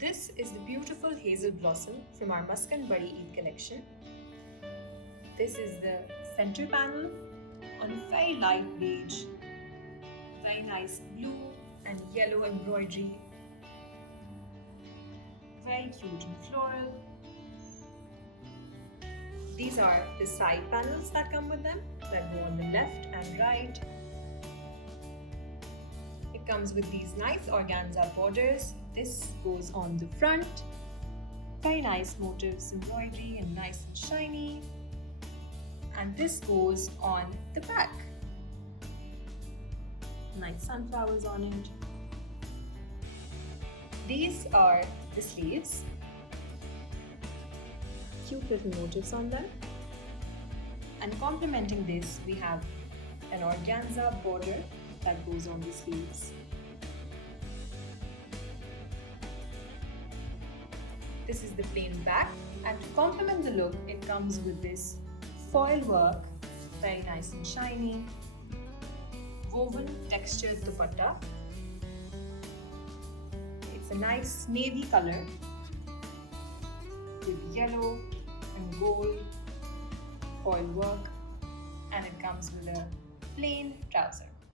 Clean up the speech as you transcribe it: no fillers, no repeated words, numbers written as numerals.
This is the beautiful Hazel Blossom from our Maskan Bari Eid collection. This is the center panel on a very light beige, very nice blue and yellow embroidery, very cute and floral. These are the side panels that come with them, that go on the left and right. It comes with these nice organza borders. This goes on the front. Very nice motifs, embroidery, and nice and shiny. And this goes on the back. Nice sunflowers on it. These are the sleeves. Cute little motifs on them. And complementing this, we have an organza border that goes on the sleeves. This is the plain back, and to complement the look, it comes with this foil work, very nice and shiny, woven textured dupatta. It's a nice navy color with yellow and gold foil work, and it comes with a plain trouser.